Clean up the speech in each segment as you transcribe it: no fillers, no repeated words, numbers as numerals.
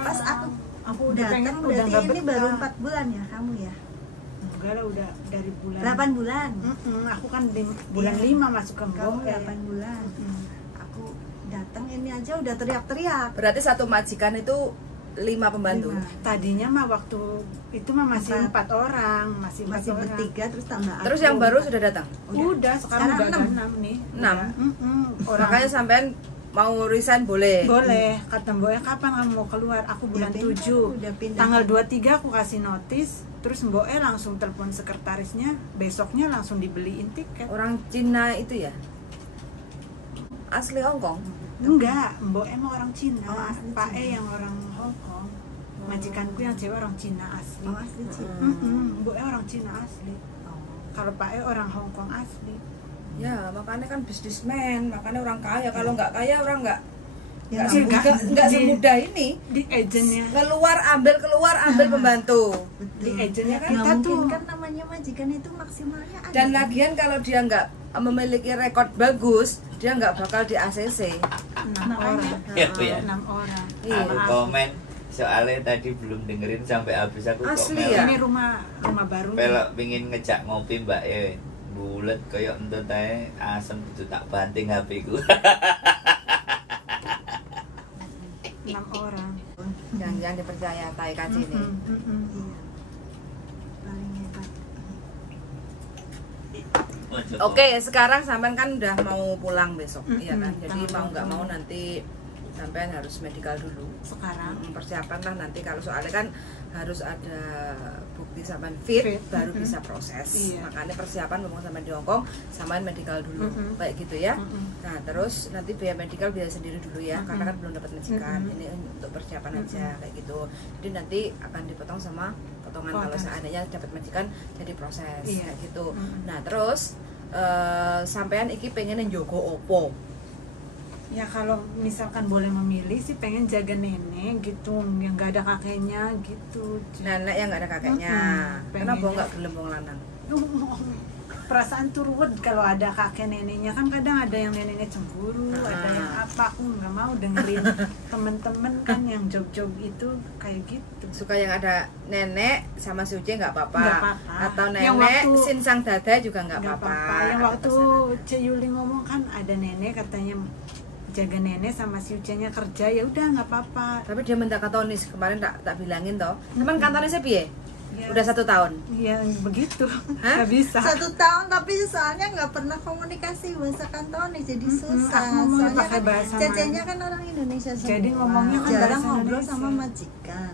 Pas aku datang udah berarti ini baru 4 bulan ya kamu ya? Enggak lah, udah dari bulan 8 bulan. Aku kan bulan 5 masuk ke Kamu 8 bulan. Aku datang ini aja udah teriak-teriak. Berarti satu majikan itu 5 pembantu. 5. Tadinya mah waktu itu mah masih 4 orang, masih Masih 4 orang. bertiga terus tambah Terus aku. yang baru sudah datang? Udah, sekarang udah ada 6 nih. 6. Orang Makanya sampean mau resign boleh. boleh. Kata Mboknya kapan kamu mau keluar? Aku bulan Ya, pindah, 7. udah pindah. Tanggal 23 aku kasih notis. Terus Mboknya langsung telepon sekretarisnya, besoknya langsung dibeliin tiket. Orang Cina itu ya? Asli Hong Kong? Enggak, Mbok emang orang Cina. Oh, asli Pak Cina. yang orang Hong Kong. Majikanku yang cewek orang Cina asli. Oh, asli Cina. Mboknya orang Cina asli. Kalau Pak orang Hong Kong asli. Ya, makanya kan bisnismen, makanya orang kaya. Kalau nggak kaya orang nggak Ya, nggak semudah ini. Di agennya, Keluar ambil pembantu. di agennya kan Nggak kita mungkin tuh kan namanya majikan itu maksimalnya ada. Dan lagian kalau dia nggak memiliki rekod bagus, dia nggak bakal di ACC. 6 Makanya. orang. Ya, Bu ya. 6 orang. Iya. Aku komen soalnya tadi belum dengerin sampai habis aku Asli kok ya? Ini rumah baru. pelok pingin ngejak ngopi Mbak e bulet kayak entut ae asem itu tak banting HP ku. 6 orang. Yang dipercaya TKC ini. Paling hebat. Oke, sekarang sampean kan udah mau pulang besok, iya kan? Jadi Tanggal mau nggak 20. mau nanti sampean harus medical dulu. Sekarang Persiapan lah nanti kalau soalnya kan harus ada bukti sampean fit, baru bisa proses. Iya. Makanya persiapan ngomong sama di Hongkong, sampean medical dulu, kayak gitu ya. Nah terus nanti biaya medical biaya sendiri dulu ya, karena kan belum dapat majikan. Ini untuk persiapan aja kayak gitu. Jadi nanti akan dipotong sama potongan kalau seandainya dapat majikan jadi proses kayak gitu. Nah terus sampean iki pengen njogo opo? ya kalau misalkan boleh memilih sih pengen jaga nenek gitu yang nggak ada kakeknya gitu. Nenek yang nggak ada kakeknya. Kenapa pengennya. nggak gelem wong lanang? Perasaan turut kalau ada kakek neneknya kan kadang ada yang neneknya cemburu, ada yang apa, aku nggak mau dengerin temen-temen kan yang job-job itu kayak gitu. Suka yang ada nenek sama si Uce nggak apa-apa, Nggak apa-apa. atau Yang nenek waktu- sinsang dada juga nggak Nggak apa-apa. Yang Ada waktu pesanan. Ce Yuli ngomong kan ada nenek katanya jaga nenek sama si Ucenya kerja, ya udah nggak apa-apa. Tapi dia minta kantonis kemarin tak bilangin toh. Teman kantonisnya piye? Ya, Udah 1 tahun. ya begitu. Hah? Nggak bisa. 1 tahun tapi soalnya nggak pernah komunikasi bahasa Kantonis jadi susah. aku mau Soalnya pakai kan bahasa cecenya kan orang Indonesia semua. Jadi ngomongnya kan jarang bahasa ngobrol Indonesia. sama majikan.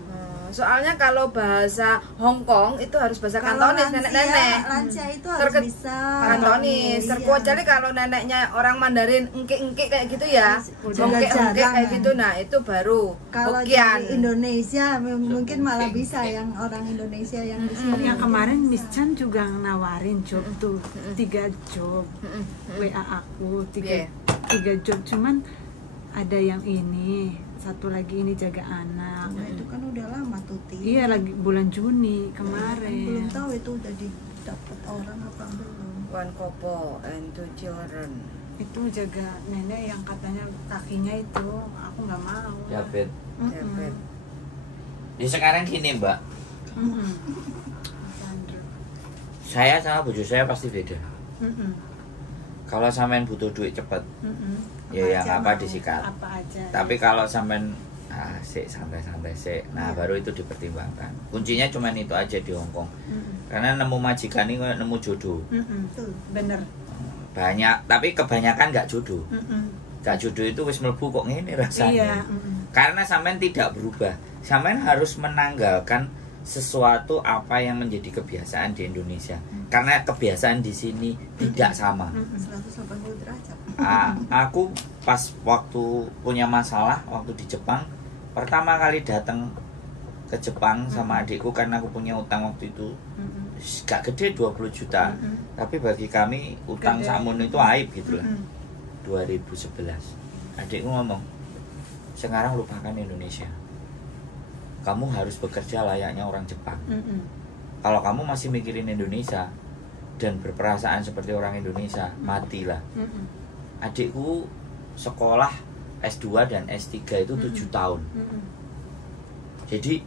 Soalnya kalau bahasa Hong Kong itu harus bahasa Kalau kantonis nenek-nenek. lansia itu harus bisa Kantonis. Iya. Terkecuali kalau neneknya orang Mandarin engke-engke kayak gitu ya. Udah Engke-engke jarang, kayak kan. gitu. Nah, itu baru Kalau di Hokkien. Indonesia mungkin malah bisa yang orang Indonesia yang di sini. Yang kemarin Miss Chan juga nawarin job tuh 3 job WA aku Iya. 3 job, cuman ada yang ini satu lagi ini jaga anak. Nah, itu kan udah lama tuh Ti. Iya lagi bulan Juni Kan belum kemarin. tahu itu udah didapat orang apa belum. One couple and 2 children. Itu jaga nenek yang katanya kakinya itu aku nggak mau. Diabet. Diabet. Ya sekarang gini Mbak, Sandra. saya sama bojo saya pasti beda. Mm-mm. Kalau sampean butuh duit cepet, Mm-mm. ya yang aja apa mau. disikat. Apa aja. Tapi kalau sampean sik santai-santai sik, nah baru itu dipertimbangkan. Kuncinya cuman itu aja di Hongkong. Karena nemu majikan ini kayak nemu jodoh. Tuh. Bener. Banyak, tapi kebanyakan nggak jodoh. Gak jodoh itu wis mlebu kok ngene rasanya. Iya. Karena sampean tidak berubah. Sampean harus menanggalkan sesuatu apa yang menjadi kebiasaan di Indonesia. Karena kebiasaan di sini tidak sama. 180 derajat. Aku pas waktu punya masalah waktu di Jepang, pertama kali datang ke Jepang sama adikku karena aku punya utang waktu itu gak gede 20 juta. Tapi bagi kami utang Gede. sakmono itu aib gitu lah. 2011 adikku ngomong, sekarang lupakan Indonesia, kamu harus bekerja layaknya orang Jepang. Kalau kamu masih mikirin Indonesia, dan berperasaan seperti orang Indonesia, matilah. Adikku sekolah S2 dan S3 itu 7 tahun. Jadi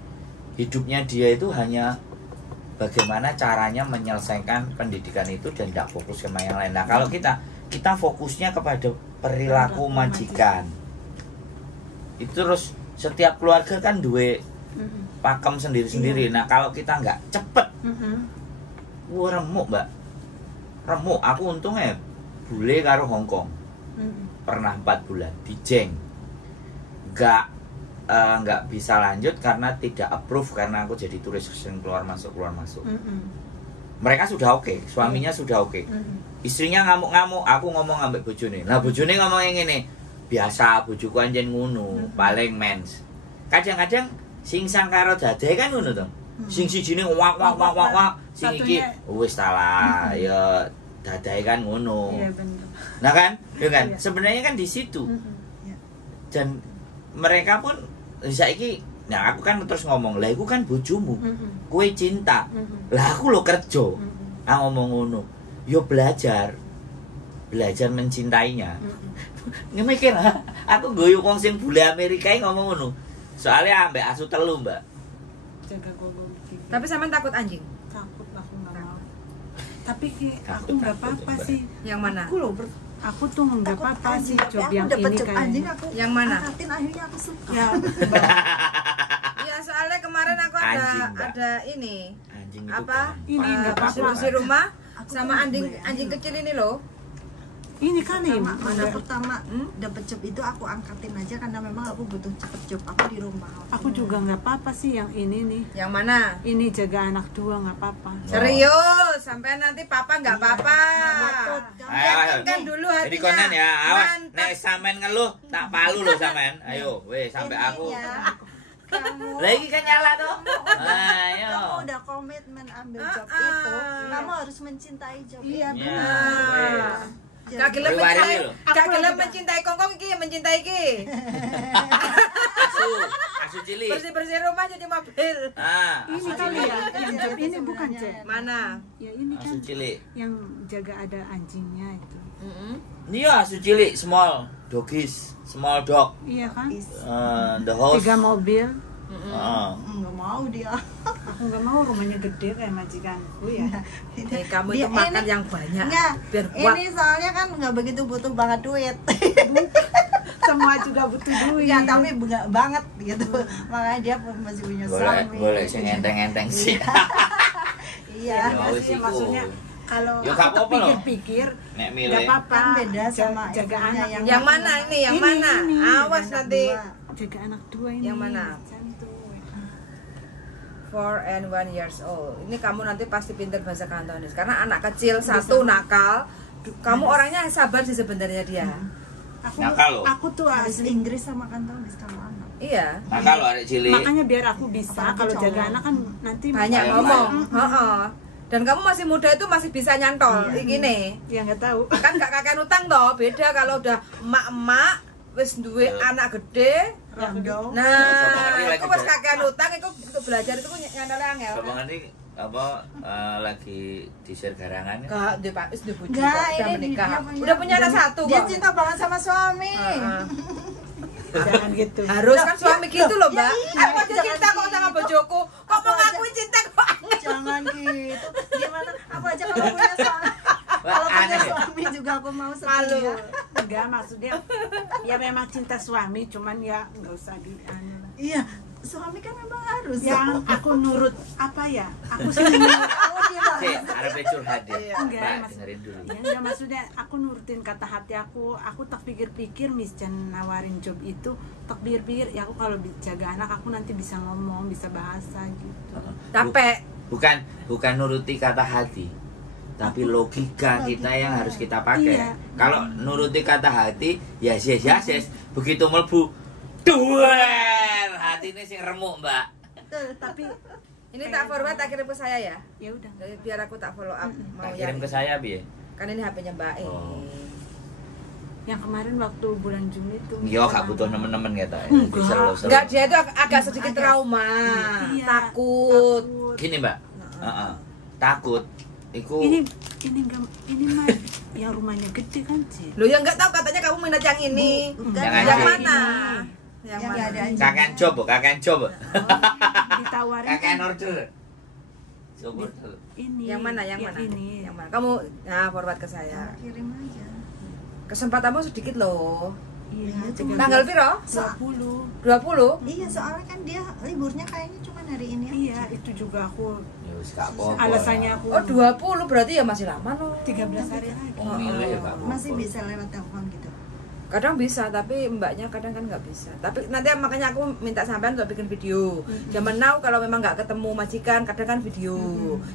hidupnya dia itu hanya bagaimana caranya menyelesaikan pendidikan itu dan tidak fokus ke yang lain. Nah kalau kita fokusnya kepada perilaku majikan. Itu terus setiap keluarga kan duwe pakem sendiri-sendiri. Nah kalau kita nggak cepet, wah remuk mbak, remuk. Aku untungnya bule karo Hongkong, pernah 4 bulan di Jeng, nggak bisa lanjut karena tidak approve karena aku jadi turis sering keluar masuk. Mereka sudah oke, suaminya sudah oke, istrinya ngamuk-ngamuk. Aku ngomong ambek bojone, nah bojone ngomong yang ini biasa, bojoku anjen ngono, paling mens. Kadang-kadang sing sangkaro dadae kan ngono to. Sing sijine wak, sing iki wis salah ya dadae kan ngono. Iya benar. Nah kan, ya kan? Sebenarnya kan di situ. Dan mereka pun saiki, nah aku kan terus ngomong, lah iku kan bojomu. Kowe cinta. Lah aku lo kerja. Ah ngomong ngono. Yo belajar mencintainya. Ngemikir, aku guyu wong sing bule Amerika ngomong ngono. Soalnya ambek asu telu, Mbak. Jaga gogong. Tapi sampean takut anjing? Takut, aku nggak mau. Tapi aku Takut, nggak apa-apa Mbak. sih. Yang mana? Aku tuh nggak apa-apa sih Tapi job aku yang dapet ini job kayaknya. anjing aku Yang mana? angkatin, akhirnya aku suka. Ya, Ya soalnya kemarin aku Anjing, Mbak. ada ini Anjing itu apa? Ini nggak apa-apa. Bersih rumah Aku sama kan anjing bayangin. anjing kecil ini loh. ini kan nih. Mana pertama dapet job itu aku angkatin aja karena memang aku butuh cepet job aku di rumah. Aku juga nggak apa-apa sih yang ini nih. Yang mana? Ini jaga anak 2 nggak apa-apa. Serius, sampai nanti papa nggak apa-apa. Kan dulu hatinya. Jadi konen ya, awas mantap. nek sampean ngeluh tak palu loh sampean. Ayo, weh sampai aku. Kamu Lagi kan nyala tuh. Ayo. kamu udah komitmen ambil job itu, kamu harus mencintai job Iya, itu. Ya, Nah. weh. Gak gelem Riwari mencintai, lho. gak gelem mencintai kongkong iki yang mencintai iki. Asu cilik. Bersih-bersih rumah cuci mobil. Ah, Ini asu kali cilik. ya, yang job ini bukan cek. Mana? Ya ini Asu kan cilik. yang jaga ada anjingnya itu. Ini ya asu cilik, small doggies, small dog. Iya kan? The house. 3 mobil. Nggak mau dia. Aku nggak mau rumahnya gede kayak majikanku ya. Kamu Dia itu makan ini- yang banyak. Enggak, Biar kuat. ini soalnya kan nggak begitu butuh banget duit. Semua juga butuh duit. Ya tapi enggak banget gitu. Makanya dia masih punya suami. Boleh sing enteng-enteng sih. Iya. Ya, wis sih, iku. maksudnya kalau Ya, aku gak apa-apa loh. pikir-pikir Nek nggak milih. apa-apa. Kan beda sama jaga istrinya anak yang- Yang mana ini? Yang Ini, mana? ini. Awas Anak nanti. dua. jaga anak 2 ini. Yang mana? Santuy. 4 and 1 years old. Ini kamu nanti pasti pintar bahasa Kantonis karena anak kecil satu nakal. Kamu orangnya sabar sih sebenarnya dia. Aku Nakal loh. aku tuh Harus Inggris sama Kantonis kalau anak. Iya. Nah kalau arek cilik, makanya biar aku bisa Apalagi kalau cowok. jaga anak kan nanti Banyak Ayo, ngomong. Mbak. Heeh. Dan kamu masih muda itu masih bisa nyantol. Iki nih. ya nggak tahu. Kan gak kakek utang toh, beda kalau udah emak-emak wis duwe anak gede. Randol. Nah, Lagi itu wis ber- kakek utang itu untuk belajar itu nyantolnya angel. Bapak ini apa lagi di garangan ya? Gak, dia Pak, wis duwe bojo Enggak, kok, udah ini menikah. dia Udah punya anak satu Dia kok. cinta banget sama suami. Heeh. Jangan gitu. Harus kan suami gitu loh, ya Mbak. iya, Aku aja jangan cinta kok sama gitu. bojoku. Kok Aku mau aja- ngakuin cinta kok angel. Jangan gitu. Gimana? Aku aja kalau punya suami. Wah, Kalau punya aneh ya? suami juga aku mau Malu. setia. Enggak, maksudnya ya memang cinta suami, cuman ya nggak usah di anu lah. Iya, suami kan memang harus. Yang aku nurut apa ya? Aku sih nurut. Kamu gimana? Cek, arep curhat ya. Enggak, Mbak, Mas. dengerin dulu. Ya enggak, maksudnya aku nurutin kata hati aku. Aku tak pikir-pikir Miss Chan nawarin job itu, tak pikir-pikir ya aku kalau jaga anak aku nanti bisa ngomong, bisa bahasa gitu. Capek. Bukan nuruti kata hati, tapi logika kita yang harus kita pakai. Iya. Kalau nuruti kata hati, ya yes. Begitu mlebu, duel, hati ini sing remuk, Mbak. Tapi Ini tak forward, tak kirim ke saya ya. ya udah. Biar aku tak follow up. Mau Tak kirim yang ke saya, Bi. kan ini HP-nya Mbak E. Oh. Yang kemarin waktu bulan Juni itu. Yo gak butuh nemen-nemen gitu. Enggak. Seru-seru. Enggak, dia itu agak sedikit trauma. Iya, Takut. Gini, Mbak. Takut. Iku Ini ini mah yang rumahnya gede kan sih. Lo ya nggak tahu katanya kamu minat yang ini. Bukan. Jangan Yang sih. mana? Yang mana? ada anjing. Kakek coba, kakek coba. Ditawarin Kakek kan order. Coba dulu. ini. Yang mana? Yang mana? Ini. Yang mana? Kamu forward ke saya. Kirim aja. Kesempatanmu sedikit loh. Iya, Iya, 13, Tanggal piro? 20. 20? Iya, soalnya kan dia liburnya kayaknya cuma hari ini aja. Iya, itu juga aku Ya wis gak apa-apa. alasannya aku Oh 20 berarti ya masih lama loh. 13 hari lagi. Oh, Milih ya, Kak. Masih bisa lewat telepon gitu. Kadang bisa, tapi mbaknya kadang kan nggak bisa. Tapi nanti makanya aku minta sampean untuk bikin video. Zaman now kalau memang nggak ketemu majikan, kadang kan video.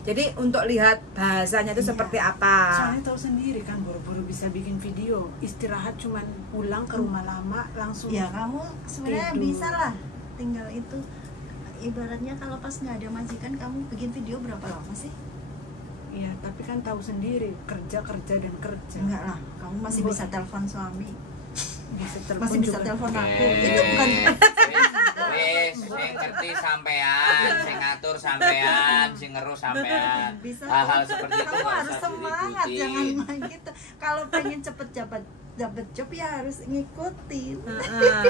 Jadi untuk lihat bahasanya itu Iya. seperti apa. Soalnya tahu sendiri kan buru-buru bisa bikin video, istirahat cuman pulang ke rumah lama langsung. Ya kamu sebenarnya Tidur. bisa lah. Tinggal itu ibaratnya kalau pas nggak ada majikan kamu bikin video berapa lama sih? Iya, tapi kan tahu sendiri kerja dan kerja. Enggak lah, kamu masih bisa telepon suami. Bisa telepon Masih bisa juga. telepon aku. Oke. Itu bukan Wis, sing ngerti sampean, sing ngatur sampean, sing ngeru sampean. bisa. Hal-hal seperti itu Kamu nggak harus usah semangat, diributin. jangan main gitu. Kalau pengen cepet dapat job ya harus ngikutin.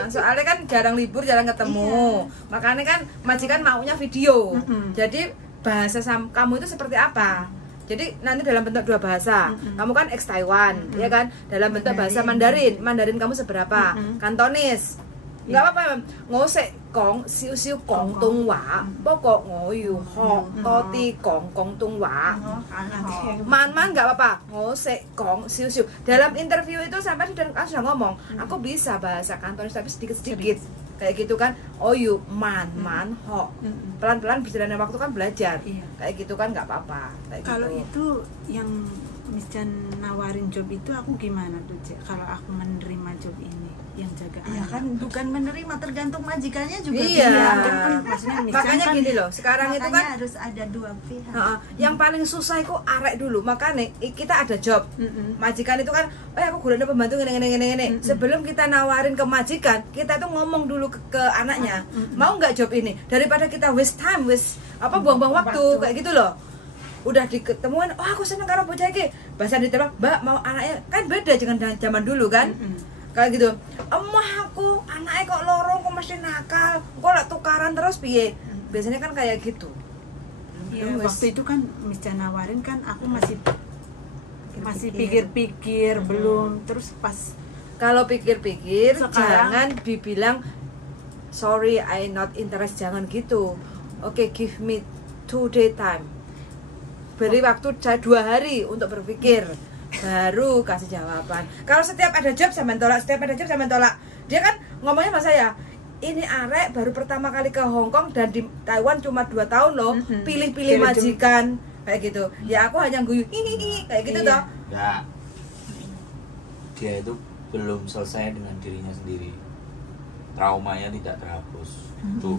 Soalnya kan jarang libur, jarang ketemu. Makanya kan majikan maunya video. Jadi bahasa kamu itu seperti apa? Jadi nanti dalam bentuk dua bahasa. Kamu kan ex Taiwan, ya kan? Dalam bentuk bahasa Mandarin. Mandarin kamu seberapa? Kantonis. Enggak apa-apa. Ngosek kong siu siu kong tung wa. Pokok ngoyu ho toti kong tung wa. Oh, anak. Man nggak apa-apa. Ngosek kong siu siu. Dalam interview itu sampai sudah ngomong, aku bisa bahasa Kantonis tapi sedikit-sedikit. Kayak gitu kan. Oh you man ho. Pelan-pelan berjalannya waktu kan belajar. Iya. Kayak gitu kan nggak apa-apa. Kayak Kalau gitu. itu yang Miscan nawarin job itu aku gimana tuh, Cek? Kalau aku menerima job ini yang jaga Ya anak. kan bukan menerima, tergantung majikannya juga. Iya. dia. Maksudnya Miscan Makanya kan gini loh, sekarang itu Makanya kan harus ada dua pihak. yang paling susah itu arek dulu. Makanya kita ada job. Majikan itu kan, aku gulana pembantu gini. Sebelum kita nawarin ke majikan, kita tuh ngomong dulu ke anaknya, mau nggak job ini? Daripada kita waste time, buang-buang waktu kayak gitu loh. Udah diketemuan, oh aku seneng karo bocah iki. Bahasa diterima, Mbak mau anaknya kan beda dengan zaman dulu kan. Kayak gitu. Emah aku anaknya kok lorong, kok mesti nakal. Kok lek tukaran terus piye? Biasanya kan kayak gitu. Iya, waktu itu kan Miscan nawarin kan aku masih pikir-pikir belum, terus pas Kalau pikir-pikir Sekarang- jangan dibilang sorry I not interest, jangan gitu. Oke, give me 2 day time. Beri waktu saya 2 hari untuk berpikir, baru kasih jawaban. Kalau setiap ada job saya mentolak, dia kan ngomongnya sama saya, ini arek baru pertama kali ke Hong Kong dan di Taiwan cuma 2 tahun loh, pilih-pilih majikan kayak gitu. Ya aku hanya guyu hihihi kayak gitu Iya. toh. Ya, dia itu belum selesai dengan dirinya sendiri. Traumanya tidak terhapus. Tuh.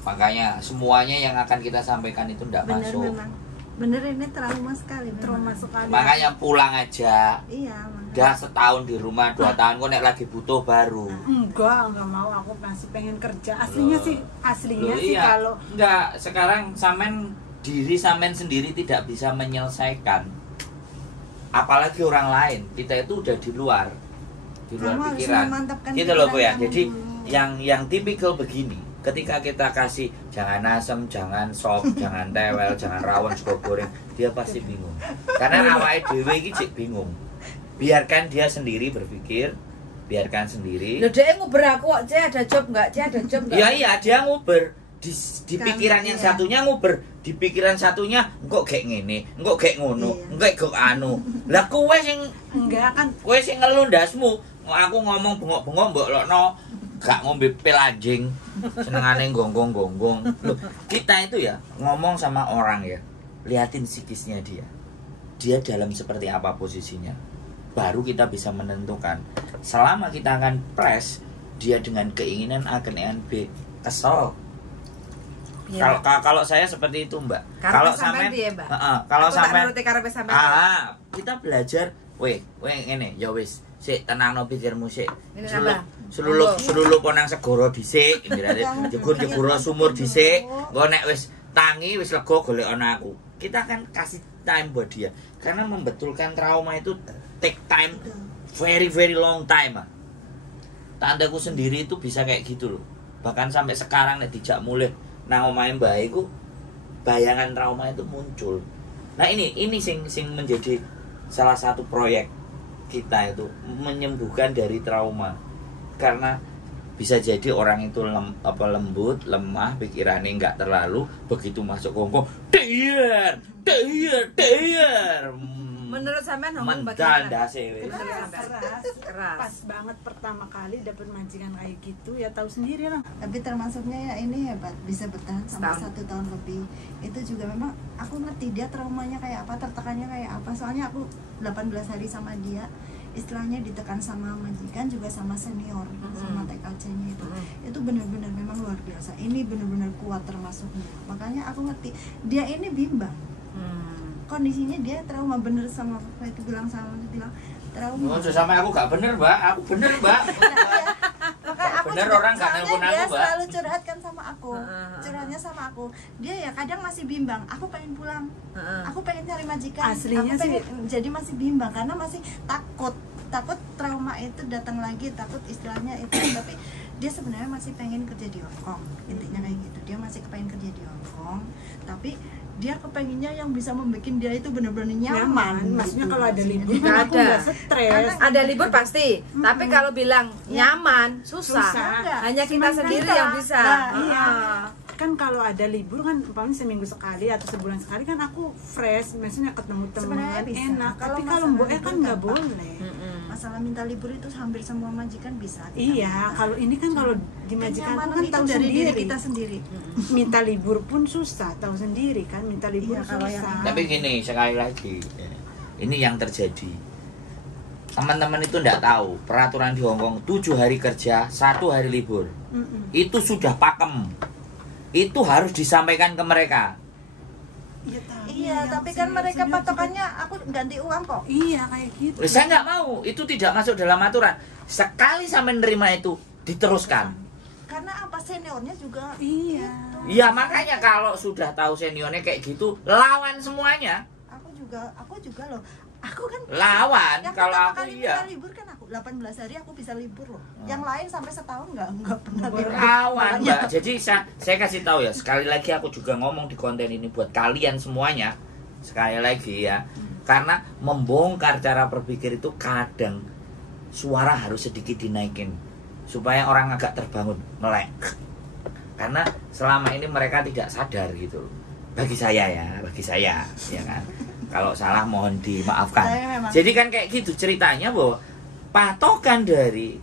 Makanya semuanya yang akan kita sampaikan itu tidak Bener masuk. memang. Bener ini trauma sekali. memang. trauma sekali. Makanya pulang aja. Iya, makanya. Udah setahun di rumah, 2 tahun kok nek lagi butuh baru. Enggak mau, aku masih pengen kerja. Aslinya Loh. sih, aslinya Loh, sih iya. kalau Enggak, sekarang samen diri samen sendiri tidak bisa menyelesaikan. Apalagi orang lain. Kita itu udah di luar Kamu harus pikiran. memantapkan Gitu loh Bu ya. pikiran kamu Jadi dulu. yang tipikal begini. Ketika kita kasih jangan asem, jangan sop, jangan tewel, jangan rawon, sego goreng, dia pasti bingung. Karena awake dhewe iki cek bingung. Biarkan dia sendiri berpikir, biarkan sendiri. Loh dia nguber aku kok, Cek ada job enggak? Iya iya, dia nguber di Kan, pikiran yang iya. satunya nguber, di pikiran satunya engkok kayak ngene, engkok kayak ngono, Iya. engkok kayak anu. Lah kowe sing enggak kan ngeluh ndasmu, aku ngomong bengok-bengok mbok lokno gak ngombe pil anjing. Senengane gonggong-gonggong. Loh, kita itu ya ngomong sama orang ya, liatin psikisnya dia. Dia dalam seperti apa posisinya. Baru kita bisa menentukan. Selama kita akan press dia dengan keinginan A, keinginan B, kesel. Iya. Kalau saya seperti itu, Mbak. Karepe Kalau sampean sampean piye, Mbak? kalau Aku tak sampean nuruti karepe sampean. kita belajar, weh ngene, ya wis, sik tenangno pikirmu sik. Ini Selulup nambah. selulup nang segara dhisik, jegur-jegur sumur dhisik. Engko nek wis tangi wis lega golek ana aku. Kita akan kasih time buat dia. Karena membetulkan trauma itu take time, very very long time. Tanteku sendiri itu bisa kayak gitu loh. Bahkan sampai sekarang nek dijak mulih nang omahe mbah iku bayangan trauma itu muncul. Nah ini sing menjadi salah satu proyek kita itu menyembuhkan dari trauma. Karena bisa jadi orang itu lembut, lemah, pikirannya nggak terlalu, begitu masuk kongko, der. Menurut sampean ngomong mental bagaimana? dase. Keras. Pas banget pertama kali dapat majikan kayak gitu, ya tahu sendiri lah. Tapi termasuknya ya ini hebat, bisa bertahan sampai Setahun. 1 tahun lebih. Itu juga memang aku ngerti dia traumanya kayak apa, tertekannya kayak apa. Soalnya aku 18 hari sama dia, istilahnya ditekan sama majikan juga sama senior, sama TKC-nya itu benar-benar memang luar biasa. Ini benar-benar kuat termasuknya. Makanya aku ngerti dia ini bimbang. Kondisinya dia trauma bener sama apa itu bilang trauma. Oh, sampai aku gak bener, Mbak. Aku bener, Mbak. Makanya aku bener juga, orang gak soalnya nelpon dia aku, Mbak. selalu curhat kan sama aku. Curhatnya sama aku. Dia ya kadang masih bimbang. Aku pengen pulang. Aku pengen cari majikan. Aslinya aku pengen, jadi masih bimbang karena masih takut trauma itu datang lagi, takut istilahnya itu. Tapi dia sebenarnya masih pengen kerja di Hong Kong. Intinya kayak gitu. Dia masih pengen kerja di Hong Kong, tapi dia kepenginnya yang bisa membuat dia itu benar-benar nyaman. Maksudnya kalau ada Maksudnya libur dia- kan aku Ada. nggak stres. Ada libur pasti, tapi kalau bilang nyaman susah. Susah. Hanya kita Cuman sendiri kita. yang bisa. Nah, Iya. Kan kalau ada libur kan umpamanya seminggu sekali atau sebulan sekali kan aku fresh, maksudnya ketemu Sebenarnya teman bisa. enak. Kalau Tapi kalau masalah mboknya libur kan nggak gampang. boleh. Masalah minta libur itu hampir semua majikan bisa. kita Iya, minta. kalau ini kan kalau di majikan Kenyamanan kan itu tahu dari diri sendiri. kita sendiri. Minta libur pun susah, tahu sendiri kan minta libur Iya, kalau yang susah. Tapi gini, sekali lagi, ini yang terjadi. Teman-teman itu enggak tahu peraturan di Hongkong 7 hari kerja, 1 hari libur. Itu sudah pakem. Itu harus disampaikan ke mereka. Iya, tahu. Iya, Yang tapi kan mereka senior-senior patokannya aku ganti uang kok. juga- Iya, kayak gitu. Saya nggak mau, itu tidak masuk dalam aturan. Sekali sampai nerima itu, diteruskan. Karena apa seniornya juga. Iya. Iya, makanya kalau sudah tahu seniornya kayak gitu, lawan semuanya. Aku juga loh. Aku kan Lawan, yang kalau pertama aku kali iya. minta libur kan aku 18 hari aku bisa libur loh. Yang lain sampai setahun nggak pernah libur. Lawan, Makanya- Mbak. Jadi saya kasih tahu ya, sekali lagi aku juga ngomong di konten ini buat kalian semuanya. Sekali lagi ya. Karena membongkar cara berpikir itu kadang suara harus sedikit dinaikin supaya orang agak terbangun, melek. Karena selama ini mereka tidak sadar gitu. Bagi saya ya kan. Kalau salah mohon dimaafkan. Saya memang- Jadi kan kayak gitu ceritanya bahwa patokan dari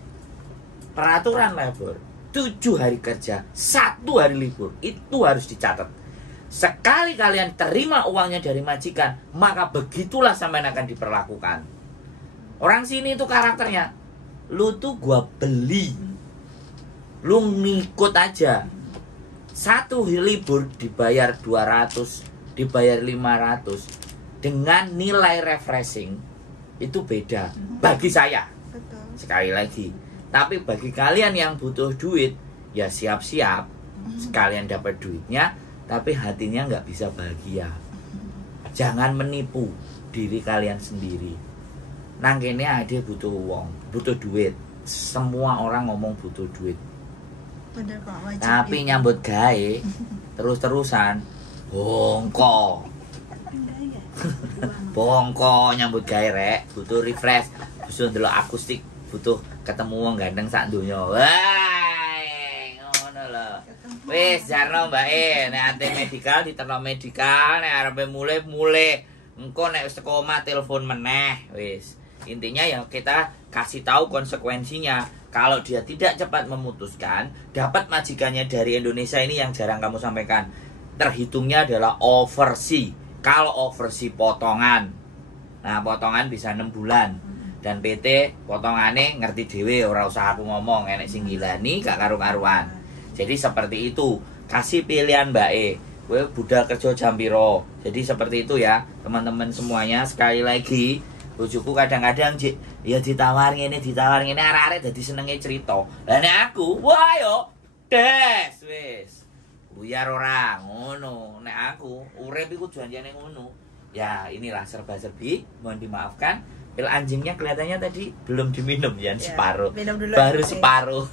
peraturan labor 7 hari kerja, 1 hari libur itu harus dicatat. Sekali kalian terima uangnya dari majikan, maka begitulah sampean akan diperlakukan. Orang sini itu karakternya, lu tuh gua beli, lu ngikut aja. 1 libur dibayar 200, dibayar 500 dengan nilai refreshing itu beda bagi saya. Betul. Sekali lagi, tapi bagi kalian yang butuh duit, ya siap-siap sekalian dapat duitnya, tapi hatinya nggak bisa bahagia. Jangan menipu diri kalian sendiri. Nang kene ade butuh uang, butuh duit. Semua orang ngomong butuh duit. Bener kok wajib. Tapi itu. nyambut gawe terus-terusan bongko. Enggak ya. Bongko nyambut gawe rek, butuh refresh, butuh ndelok akustik, butuh ketemu wong ganteng sak donya. Wah, ngono lho. Wis jarno Mbak nek ate medikal diterno medikal, nek arepe mulai. Engko nek wis teko omah telepon meneh, wis. Intinya ya kita kasih tahu konsekuensinya. Kalau dia tidak cepat memutuskan, dapat majikannya dari Indonesia ini yang jarang kamu sampaikan. Terhitungnya adalah overseas. Kalau overseas potongan. Nah, potongan bisa 6 bulan. Dan PT potongannya ngerti dhewe, ora usah aku ngomong, enek sing ngilani gak karu-karuan. Jadi seperti itu. Kasih pilihan Mbak E. Kowe budal kerja jam piro. Jadi seperti itu ya, teman-teman semuanya. Sekali lagi, bojoku kadang-kadang ya ditawar ngene arek-arek dadi senenge cerita. Lah nek aku, wah yo des wis. Buyar ora ngono. Nek aku urip iku janjane ngono. Ya inilah serba-serbi, mohon dimaafkan. Pil anjingnya kelihatannya tadi belum diminum ya, separuh. Minum dulu. Baru separuh.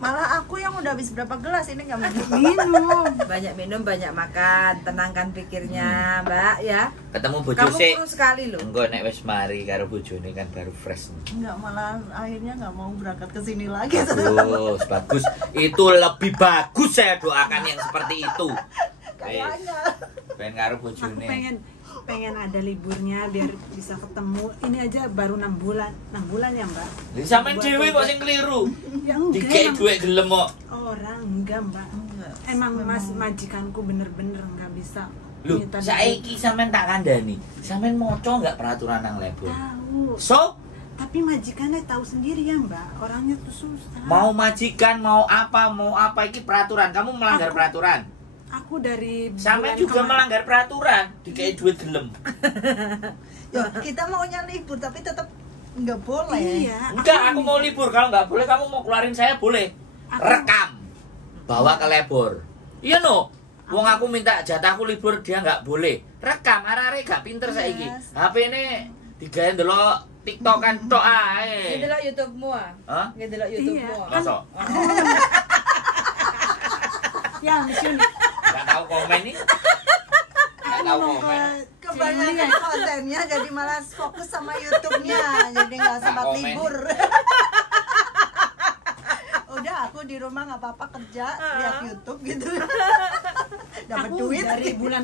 Malah aku yang udah habis berapa gelas ini nggak minum. Minum. Banyak minum, banyak makan, tenangkan pikirnya, Mbak ya. Ketemu bojo Kamu sik. kurus sekali loh. Engko nek wis mari karo bojone kan baru fresh nih. Nggak, malah akhirnya nggak mau berangkat ke sini lagi. Bagus, bagus. Itu lebih bagus, saya doakan yang seperti itu. Kayaknya. Pengen karo Aku bojone. pengen ada liburnya biar bisa ketemu. Ini aja baru 6 bulan. 6 bulan ya, Mbak? Lha sampean dhewe kok sing keliru. Ya enggak. Dikek emang- duit gelem kok. Orang enggak, Mbak. Enggak. Emang mas Memang. majikanku bener-bener nggak bisa. Lho, minta saiki sampean tak kandhani. Sampean maca enggak peraturan nang lebur? tahu. So, Tapi majikannya tahu sendiri ya, Mbak. Orangnya tuh susah. mau majikan, mau apa iki peraturan. Kamu melanggar Aku- peraturan. Aku dari Sampean bulan juga kemarin- melanggar peraturan, dikei duit gelem. Yo, kita maunya libur tapi tetap nggak boleh. Iya. Enggak, aku mau libur. Kalau nggak boleh, kamu mau keluarin saya boleh. Aku- Rekam, bawa ke lebur. Iya no. Wong aku minta jatahku libur, dia nggak boleh. Rekam, arek-arek gak pinter saiki. Yes. HP ini digawe ndelok TikTok kan tok ae. Ngedelok YouTube-mu ah. Hah? Ngedelok YouTube-mu. Iya. Masa? Ya, mungkin Nggak tahu komen nih. Nggak tahu mau komen. Kebanyakan kontennya jadi malah fokus sama YouTube-nya, jadi nggak sempat Komen. libur. Udah aku di rumah nggak apa-apa kerja, lihat YouTube gitu. Dapat aku duit. dari bulan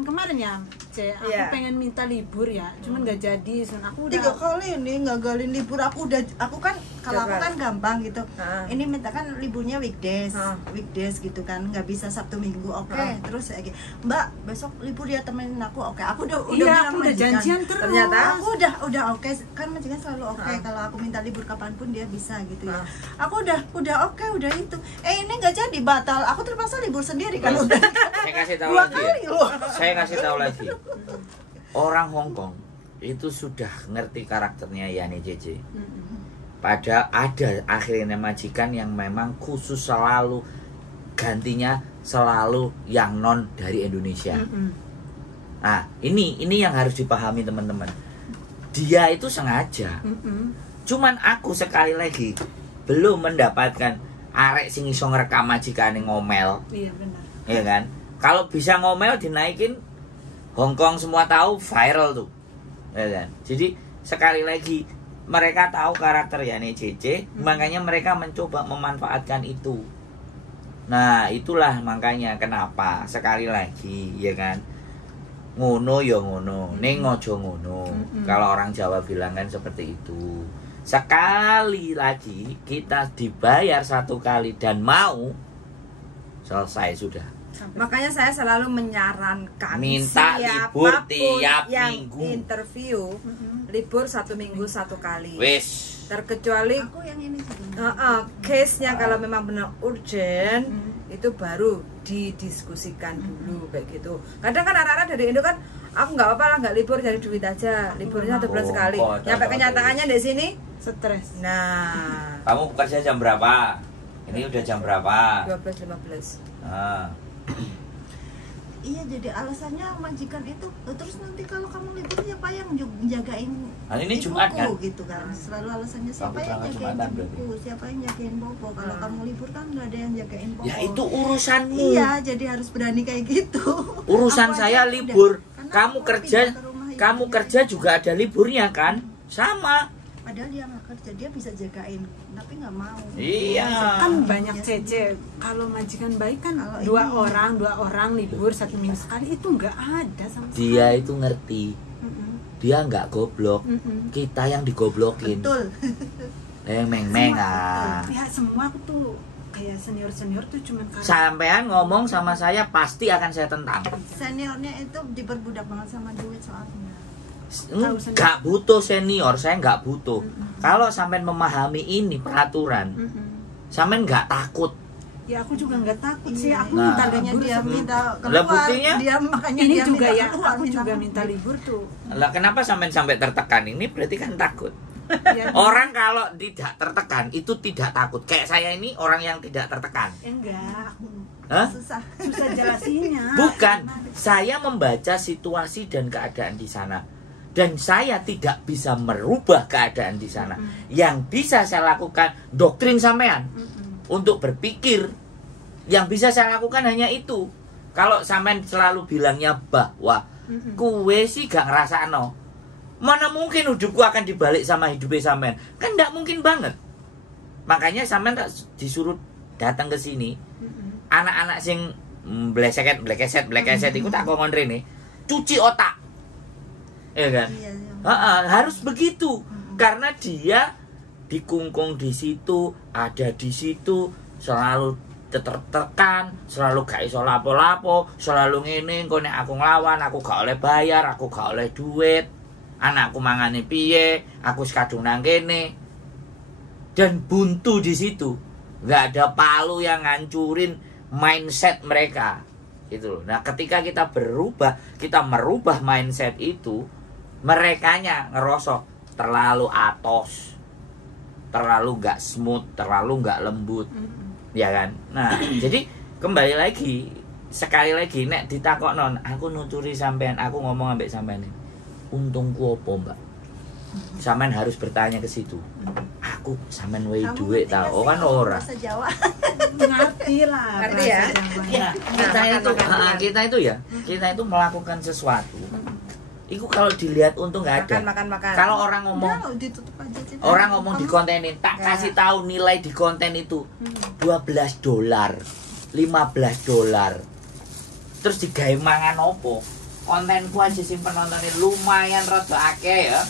kemarin ya, aku Iya. pengen minta libur ya, cuman nggak jadi. Sun aku udah 3 kali ini ngagalin libur. Aku kan kalau aku Coba. kan gampang gitu. Heeh. Ini minta kan liburnya weekdays, Heeh. weekdays gitu kan, nggak bisa Sabtu Minggu. Oke, Heeh. terus saya gitu, Mbak besok libur ya temenin aku. Oke, aku udah iya, bilang aku udah majikan. janjian terus. Ternyata? Aku udah oke, kan majikan selalu oke. Heeh. Kalau aku minta libur kapanpun dia bisa gitu ya. Heeh. Aku udah oke, udah itu. Ini nggak jadi, batal. Aku terpaksa libur sendiri kan udah. Saya kasih tahu 2 lagi. kali Ya. loh. Saya kasih tahu lagi. Orang Hong Kong itu sudah ngerti karakternya Yani JJ. Pada ada akhirnya majikan yang memang khusus selalu gantinya selalu yang non dari Indonesia. Nah, ini yang harus dipahami teman-teman. Dia itu sengaja. Cuman aku sekali lagi belum mendapatkan arek sing iso ngerekam majikane ngomel, Iya benar. ya kan? Kalau bisa ngomel dinaikin Hong Kong semua tahu viral tuh. Ya kan? Jadi sekali lagi mereka tahu karakter Yani JJ, makanya mereka mencoba memanfaatkan itu. Nah, itulah makanya kenapa sekali lagi ya kan. Ngono ya ngono, ning ojo ngono. Kalau orang Jawa bilang kan seperti itu. Sekali lagi kita dibayar 1 kali dan mau selesai sudah. Makanya saya selalu menyarankan Minta libur siapapun tiap yang minggu. interview libur 1 minggu 1 kali. Wis. Terkecuali Aku yang ini sih. case-nya kalau memang benar urgent itu baru didiskusikan dulu kayak gitu. Kadang kan anak-anak dari Indo kan aku nggak apa-apa lah nggak libur cari duit aja, liburnya 1 bulan sekali. Oh, Nyampe kenyataannya di sini, Stres. nah Kamu bekerja jam berapa? Ini udah jam berapa? 12-15. Nah, Iya, jadi alasannya majikan itu terus nanti kalau kamu libur siapa yang jagain Nah, ini ibuku Jumat kan? gitu kan. Selalu alasannya siapa Kamu yang berangkat jagain Jumatan ibuku, siapa yang jagain Bobo. Kalau kamu libur kan nggak ada yang jagain Bobo. ya itu urusanmu. Iya, jadi harus berani kayak gitu. Urusan Aku saya aja libur. udah. Karena Kamu aku kerja, pindah ke rumah kamu ibunya. kerja juga ada liburnya kan? Sama. Padahal dia nggak kerja, dia bisa jagain, tapi nggak mau. Iya. Kan banyak Ya, cece. Kalau majikan baik kan Kalau dua ini- orang libur 1 minggu sekali itu nggak ada sama sekali. Dia itu ngerti. Dia nggak goblok. Kita yang digoblokin. Betul. Meng-meng ah. Ya semua aku tuh kayak senior tuh cuman karena Sampean ngomong sama saya pasti akan saya tentang. Seniornya itu diperbudak banget sama duit soalnya. Nggak butuh senior, saya nggak butuh. Kalau sampean memahami ini peraturan, sampean nggak takut. ya aku juga nggak takut sih. Iya. Aku Nah. minta Makanya libur dia sama- minta Lah, keluar. buktinya? Dia makanya ini dia juga minta ya keluar, aku juga keluar. minta libur tuh. Lah kenapa sampean sampai tertekan ini berarti kan takut. Ya, Orang kalau tidak tertekan itu tidak takut. Kayak saya ini orang yang tidak tertekan. enggak. Hah? Susah. Susah jelasinnya. Bukan, saya membaca situasi dan keadaan di sana. Dan saya tidak bisa merubah keadaan di sana. Yang bisa saya lakukan doktrin sampean untuk berpikir. Yang bisa saya lakukan hanya itu. Kalau sampean selalu bilangnya bahwa kue sih gak ngerasakno, mana mungkin hidupku akan dibalik sama hidupnya sampean? Kan gak mungkin banget. Makanya sampean tak disuruh datang ke sini. Anak-anak sing blekeset itu tak ngomong rene, cuci otak. Ya kan? Iya, iya. Harus begitu. Karena dia dikungkung di situ, ada di situ, selalu tertekan, selalu gak iso lapo-lapo, selalu ngene, engko nek aku nglawan, aku gak oleh bayar, aku gak oleh duit. Anakku mangane piye, aku sekadung nang kene. Dan buntu di situ. Gak ada palu yang ngancurin mindset mereka. Gitu loh. Nah, ketika kita merubah mindset itu, merekanya ngerosok terlalu atos, terlalu gak smooth, terlalu gak lembut. Ya kan? Nah, jadi kembali lagi, sekali lagi nek ditakokno, aku nuturi sampean, aku ngomong ambek sampean. Untungku apa, Mbak? Sampean harus bertanya ke situ. Aku sampean wae Kamu duit ngerti ta? gak Oh sih kan ngomong ora. bahasa Jawa? Ngerti lah. Ngerti ya? bahasa Jawa. Ya, kita itu melakukan sesuatu. Itu kalau dilihat untung nggak ada. Makan. Kalau orang ngomong, Udah, ditutup aja, Cid. orang ngomong di Kamu- kontenin, tak kasih tahu nilai di konten itu $12, $15. Terus digawe mangan opo? Kontenku aja sing penontonnya lumayan rada akeh ya.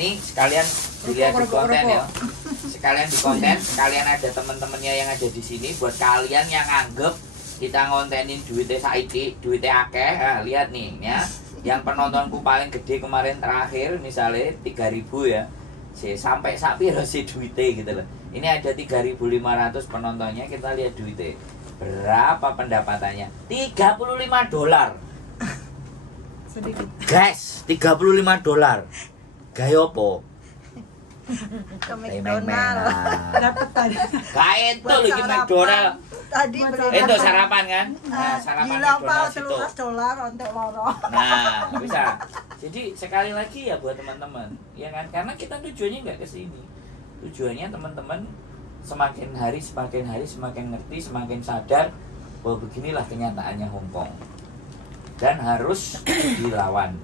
Nih sekalian dilihat di konten ya. Sekalian di konten, sekalian ada teman-temannya yang ada di sini buat kalian yang anggap kita ngontenin duitnya saiki, duitnya akeh. Nah, lihat nih ya. Yang penontonku paling gede kemarin terakhir misalnya 3.000 ya. Sampai sapi sih duitnya gitu loh. Ini ada 3.500 penontonnya, kita lihat duitnya. Berapa pendapatannya? $35. Sedikit. Guys, $35. Gaya apa? Ke McDonald. Dapat tadi. Gaya itu Buat lagi sarapan. McDonald. Tadi Buat beli Itu sarapan kan? Nah, sarapan gila pak, McDonald's itu. $13 untuk loro. Nah, bisa. Jadi sekali lagi ya buat teman-teman, ya kan? Karena kita tujuannya nggak ke sini. Tujuannya teman-teman semakin hari semakin ngerti, semakin sadar bahwa beginilah kenyataannya Hong Kong. Dan harus dilawan,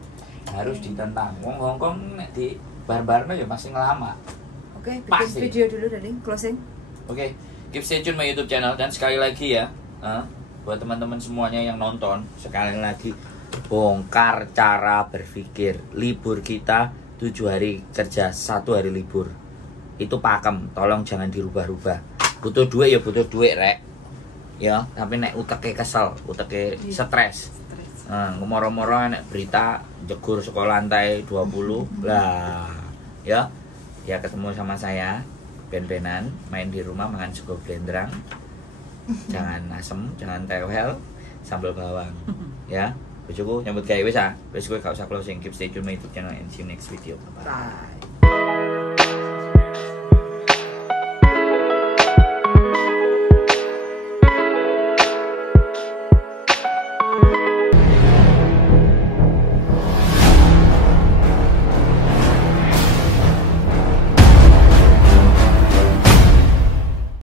harus ditentang. Hong Kong nek di barbarno ya masih ngelama. Oke, bikin Pasti. video dulu dari closing. Oke, keep stay tune my YouTube channel. Dan sekali lagi ya, buat teman-teman semuanya yang nonton, sekali lagi bongkar cara berpikir. Libur kita 7 hari kerja, 1 hari libur. Itu pakem, tolong jangan dirubah-rubah. Butuh duit ya butuh duit rek. Ya, tapi nek uteke kesel, uteke stres. Moro-moro nek berita jegur sekolah lantai 20 lah. Ya ketemu sama saya. Ben-benan main di rumah makan sego blendrang, jangan asem, jangan tewel, sambal bawang, ya. Bojoku nyambut gawe wis ah, wis kowe gak usah closing, keep stay tune my YouTube channel and see you next video. Bye.